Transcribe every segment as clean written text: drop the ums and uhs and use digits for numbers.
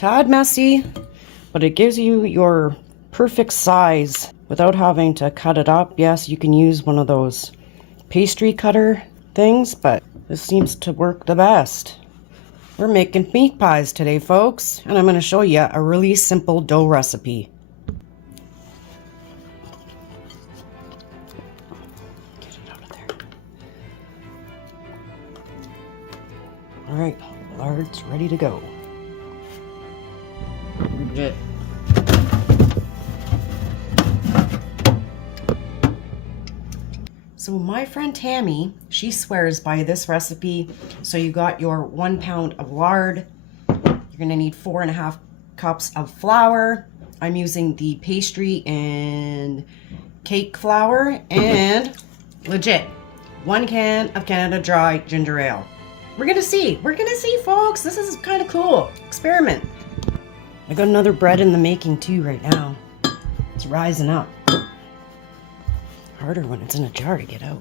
tad messy, but it gives you your perfect size without having to cut it up. Yes, you can use one of those pastry cutter things, but this seems to work the best. We're making meat pies today, folks, and I'm going to show you a really simple dough recipe. Get it out of there. All right, lard's ready to go. Legit. So my friend Tammy, she swears by this recipe. So you got your 1 pound of lard. You're gonna need 4.5 cups of flour. I'm using the pastry and cake flour, and legit 1 can of Canada Dry ginger ale. We're gonna see, folks. This is kind of cool. Experiment. I got another bread in the making too right now. It's rising up. Harder when it's in a jar to get out.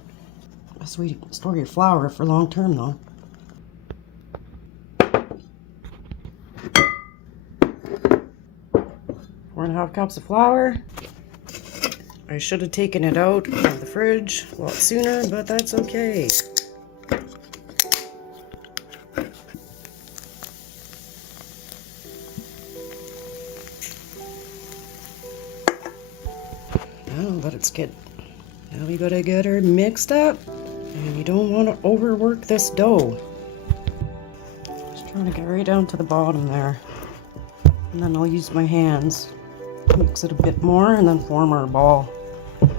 Best way to store your flour for long term though. Four and a half cups of flour. I should have taken it out of the fridge a lot sooner, but that's okay. Now let it get. Now we gotta get her mixed up, and you don't want to overwork this dough. Just trying to get right down to the bottom there, and then I'll use my hands, mix it a bit more, and then form our ball. And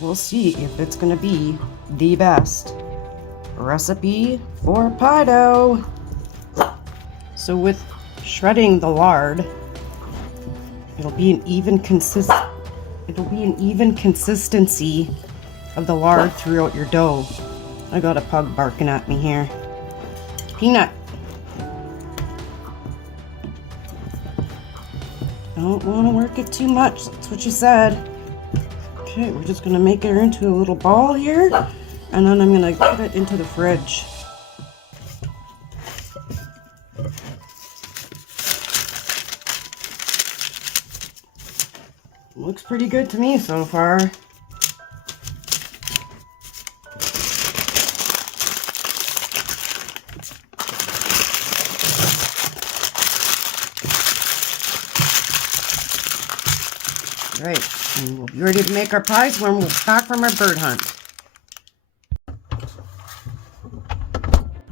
we'll see if it's gonna be the best recipe for pie dough. So with shredding the lard, it'll be an even consistency of the lard throughout your dough. I got a pug barking at me here. Peanut. Don't want to work it too much. That's what you said. Okay, we're just gonna make her into a little ball here, and then I'm gonna put it into the fridge. Looks pretty good to me so far. Right, and we'll be ready to make our pies when we're back from our bird hunt.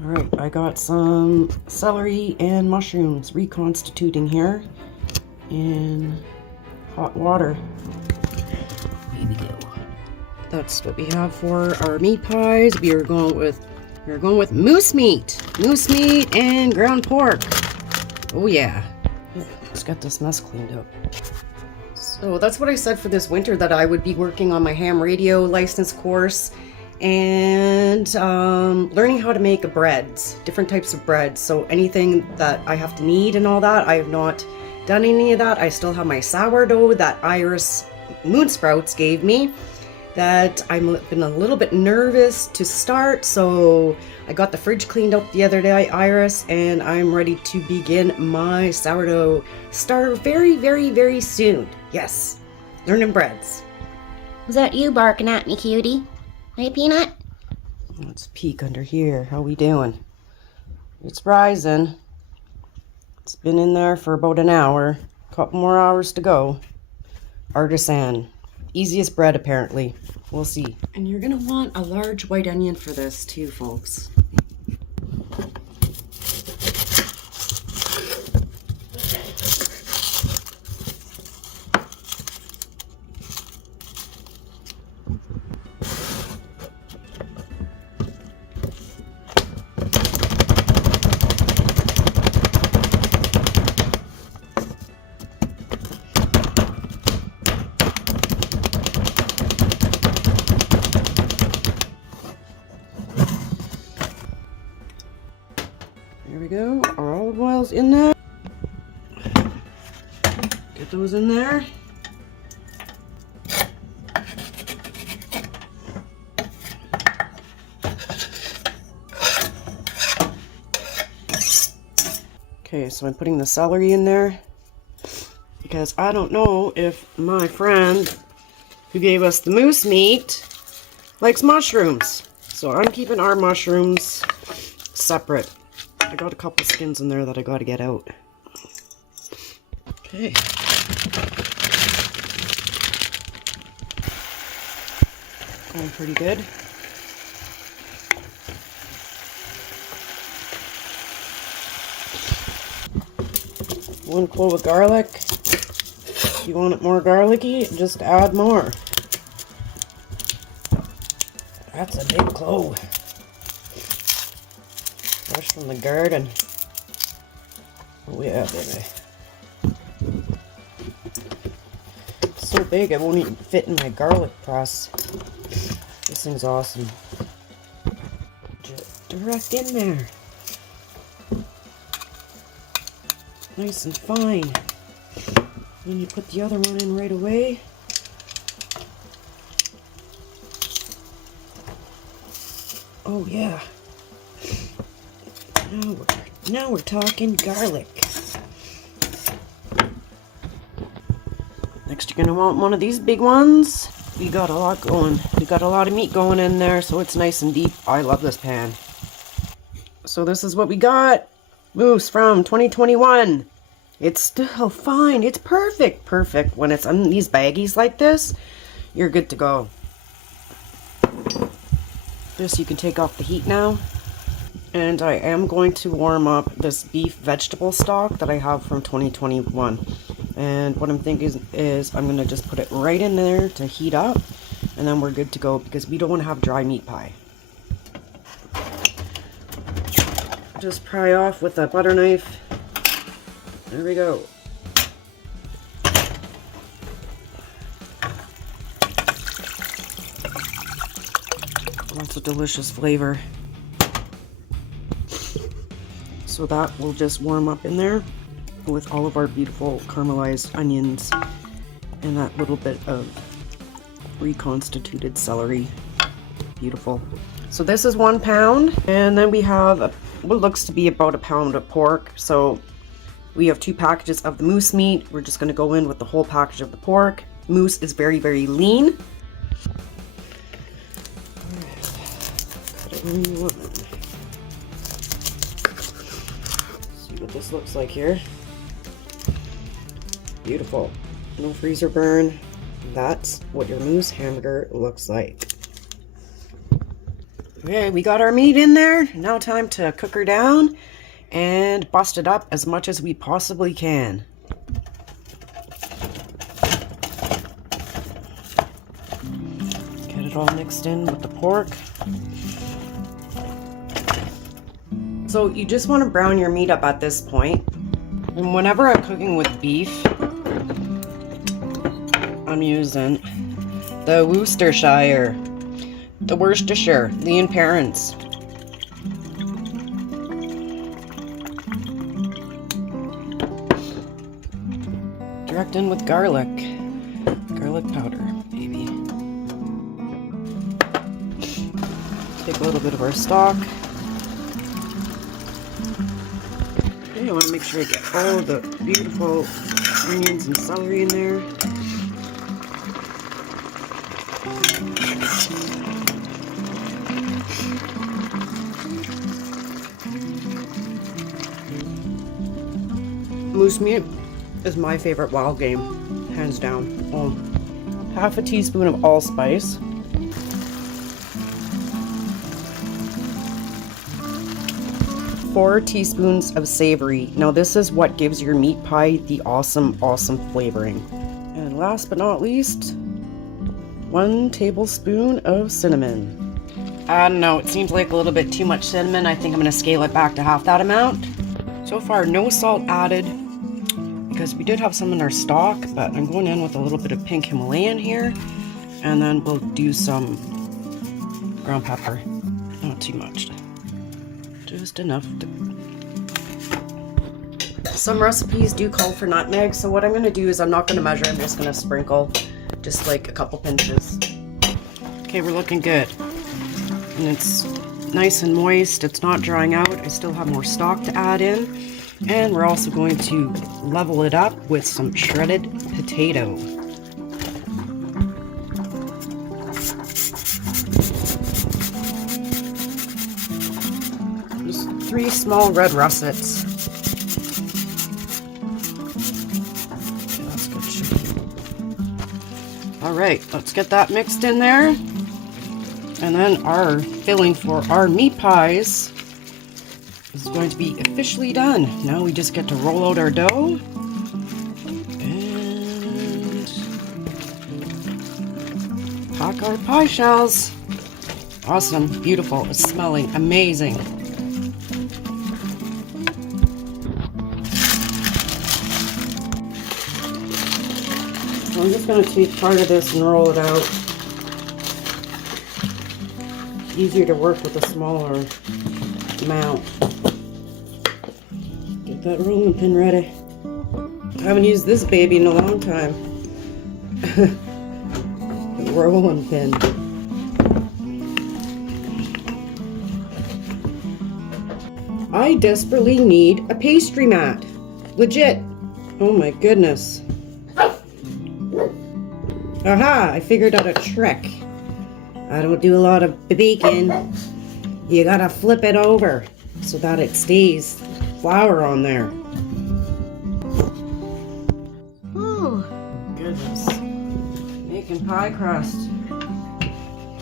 Alright, I got some celery and mushrooms reconstituting here in hot water. Here we go. That's what we have for our meat pies. We are going with moose meat and ground pork. Oh yeah. Let's get this mess cleaned up. So that's what I said for this winter, that I would be working on my ham radio license course and learning how to make breads, different types of breads. So anything that I have to knead and all that, I have not done any of that. I still have my sourdough that Iris Moonsprouts gave me that I've been a little bit nervous to start, so I got the fridge cleaned up the other day, Iris, and I'm ready to begin my sourdough starter very, very, very soon. Yes, learning breads. Was that you barking at me, cutie? Hey, Peanut? Let's peek under here. How we doing? It's rising. It's been in there for about an hour. Couple more hours to go. Artisan. Easiest bread, apparently. We'll see. And you're gonna want a large white onion for this too, folks. There we go, our olive oil's in there. Get those in there. so I'm putting the celery in there because I don't know if my friend who gave us the moose meat likes mushrooms. So I'm keeping our mushrooms separate. I got a couple skins in there that I got to get out. Okay. Going pretty good. One clove of garlic. If you want it more garlicky, just add more. That's a big clove. Fresh from the garden. Oh yeah, baby. So big it won't even fit in my garlic press. This thing's awesome. Just direct in there. Nice and fine. Then you put the other one in right away. Oh yeah. Now we're talking garlic. Next you're gonna want one of these big ones. We got a lot going. We got a lot of meat going in there, so it's nice and deep. I love this pan. So this is what we got. Moose from 2021. It's still fine. It's perfect. Perfect. When it's in these baggies like this, you're good to go. This you can take off the heat now. And I am going to warm up this beef vegetable stock that I have from 2021. And what I'm thinking is I'm going to just put it right in there to heat up. And then we're good to go because we don't want to have dry meat pie. Just pry off with a butter knife. There we go. Lots of delicious flavor. So that will just warm up in there with all of our beautiful caramelized onions and that little bit of reconstituted celery. Beautiful. So this is 1 pound, and then we have what looks to be about 1 pound of pork. So we have 2 packages of the moose meat. We're just going to go in with the whole package of the pork. Moose is very, very lean. Cut it when you want it. See what this looks like here. Beautiful. No freezer burn. That's what your moose hamburger looks like. Okay, we got our meat in there. Now time to cook her down and bust it up as much as we possibly can. Get it all mixed in with the pork. So you just want to brown your meat up at this point. And whenever I'm cooking with beef, I'm using the Worcestershire. The Worcestershire, lean parents. Direct in with garlic. Garlic powder, baby. Take a little bit of our stock. Okay, I want to make sure I get all the beautiful onions and celery in there. Moose meat is my favorite wild game, hands down. Half a teaspoon of allspice. 4 teaspoons of savory. Now this is what gives your meat pie the awesome flavoring. And last but not least, 1 tablespoon of cinnamon. I don't know, it seems like a little bit too much cinnamon. I think I'm going to scale it back to half that amount. So far, no salt added because we did have some in our stock, but I'm going in with a little bit of pink Himalayan here. And then we'll do some ground pepper. Not too much. Just enough. Some recipes do call for nutmeg, so what I'm going to do is I'm not going to measure, I'm just going to sprinkle just like a couple pinches. Okay, we're looking good. And it's nice and moist, it's not drying out. I still have more stock to add in. And we're also going to level it up with some shredded potato. Just 3 small red russets. That's good sugar. All right, let's get that mixed in there. And then our filling for our meat pies is going to be officially done. Now we just get to roll out our dough and pack our pie shells. Awesome, beautiful, it's smelling amazing. So I'm just going to take part of this and roll it out. Easier to work with a smaller amount. Get that rolling pin ready. I haven't used this baby in a long time. The rolling pin. I desperately need a pastry mat. Legit. Oh my goodness. Aha! I figured out a trick. I don't do a lot of baking. You gotta flip it over so that it stays flour on there. Oh, goodness. Making pie crust.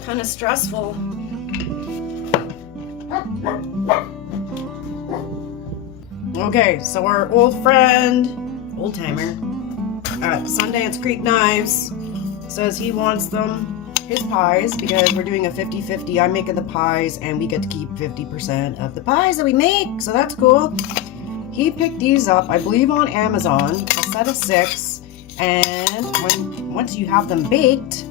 Kind of stressful. Okay, so our old friend, old timer, at Sundance Creek Knives says he wants them, his pies, because we're doing a 50-50. I'm making the pies and we get to keep 50% of the pies that we make, so that's cool. He picked these up, I believe, on Amazon, a set of 6, and once you have them baked,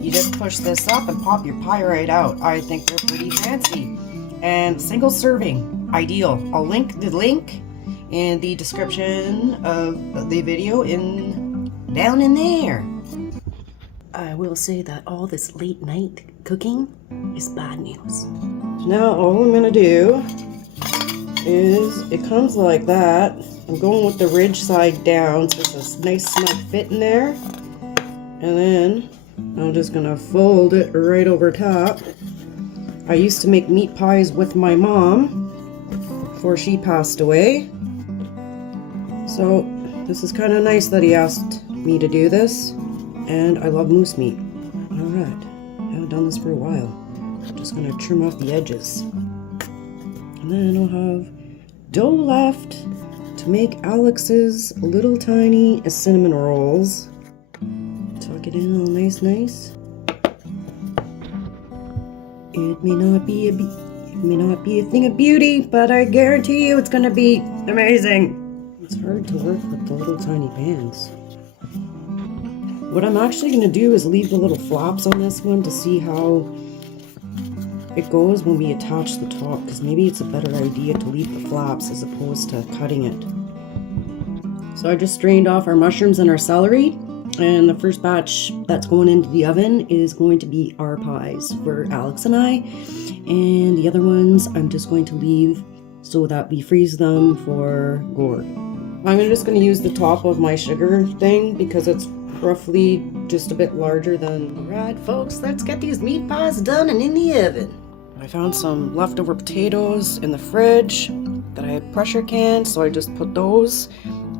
you just push this up and pop your pie right out. I think they're pretty fancy. And single serving, ideal. I'll link the link in the description of the video down in there. I will say that all this late night cooking is bad news. Now all I'm gonna do is, it comes like that. I'm going with the ridge side down so it's a nice snug fit in there. And then I'm just gonna fold it right over top. I used to make meat pies with my mom before she passed away. So this is kind of nice that he asked me to do this. And I love moose meat. Alright, I haven't done this for a while. I'm just gonna trim off the edges. And then I'll have dough left to make Alex's little tiny cinnamon rolls. Tuck it in all nice. It may not be a thing of beauty, but I guarantee you it's gonna be amazing. It's hard to work with the little tiny pans. What I'm actually going to do is leave the little flaps on this one to see how it goes when we attach the top, because maybe it's a better idea to leave the flaps as opposed to cutting it. So I just strained off our mushrooms and our celery, and the first batch that's going into the oven is going to be our pies for Alex and I, and the other ones I'm just going to leave so that we freeze them for Gord. I'm just going to use the top of my sugar thing because it's roughly just a bit larger than. Alright folks, let's get these meat pies done and in the oven. I found some leftover potatoes in the fridge that I had pressure canned, so I just put those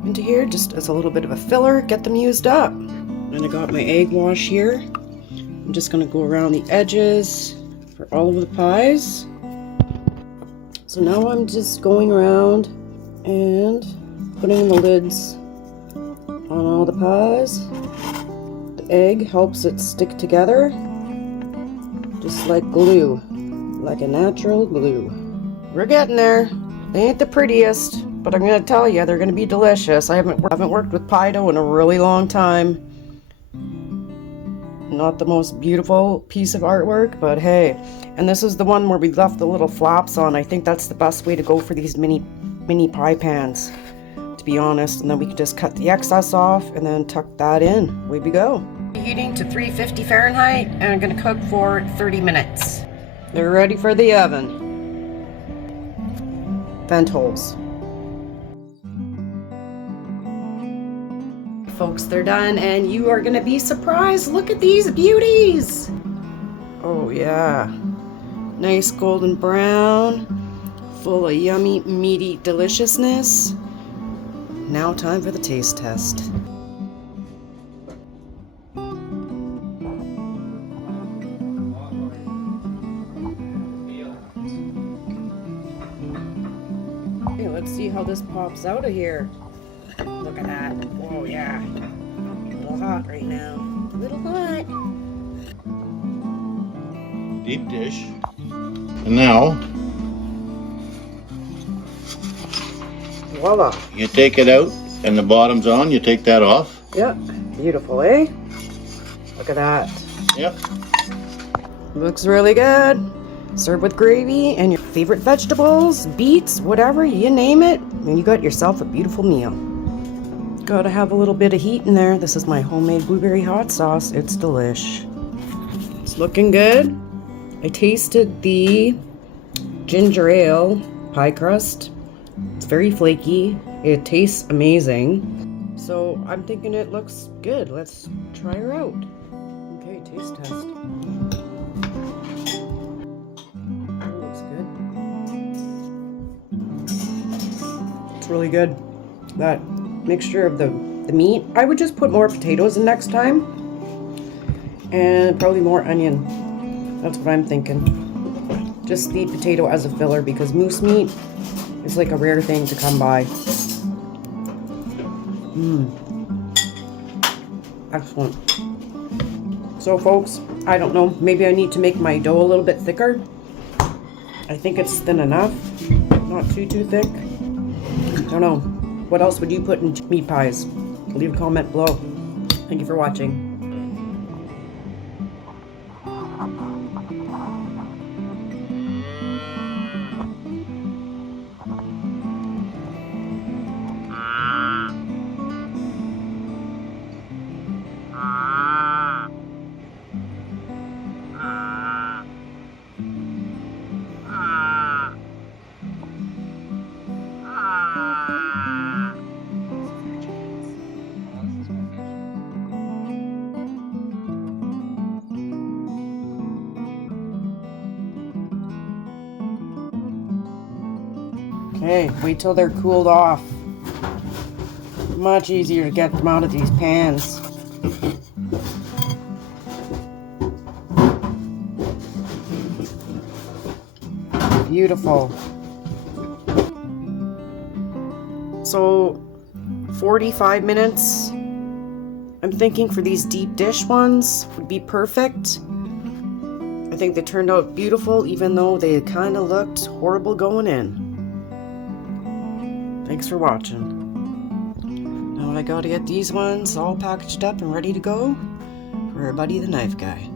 into here just as a little bit of a filler, get them used up. And I got my egg wash here. I'm just going to go around the edges for all of the pies. So now I'm just going around and putting the lids on all the pies. The egg helps it stick together, just like glue, like a natural glue. We're getting there. They ain't the prettiest, but I'm gonna tell you, they're gonna be delicious. I haven't worked with pie dough in a really long time. Not the most beautiful piece of artwork, but hey. And this is the one where we left the little flaps on. I think that's the best way to go for these mini pie pans, to be honest. And then we can just cut the excess off and then tuck that in. Away we go. Heating to 350 Fahrenheit, and I'm gonna cook for 30 minutes. They're ready for the oven. Vent holes. folks, they're done, and you are gonna be surprised. Look at these beauties. Oh yeah, nice golden brown, full of yummy, meaty deliciousness. Now time for the taste test. Okay, let's see how this pops out of here. Look at that. Oh yeah. A little hot right now. A little hot. Deep dish. And now Voila. you take it out and the bottom's on, you take that off. Yep. Beautiful, eh? Look at that. Yep. Looks really good. Serve with gravy and your favorite vegetables, beets, whatever, you name it, and you got yourself a beautiful meal. Gotta have a little bit of heat in there. This is my homemade blueberry hot sauce. It's delish. It's looking good. I tasted the Gingerale pie crust. It's very flaky. It tastes amazing. So I'm thinking it looks good. Let's try her out. Okay, taste test. Oh, looks good. It's really good. That mixture of the meat. I would just put more potatoes in next time. And probably more onion. That's what I'm thinking. Just the potato as a filler because moose meat is like a rare thing to come by. Excellent. So folks, I don't know, maybe I need to make my dough a little bit thicker. I think it's thin enough. Not too thick. Don't know. What else would you put in meat pies? Leave a comment below. Thank you for watching. Okay, wait till they're cooled off. Much easier to get them out of these pans. Beautiful. So, 45 minutes. I'm thinking for these deep dish ones would be perfect. I think they turned out beautiful even though they kind of looked horrible going in. Thanks for watching. Now I gotta get these ones all packaged up and ready to go for our buddy the knife guy.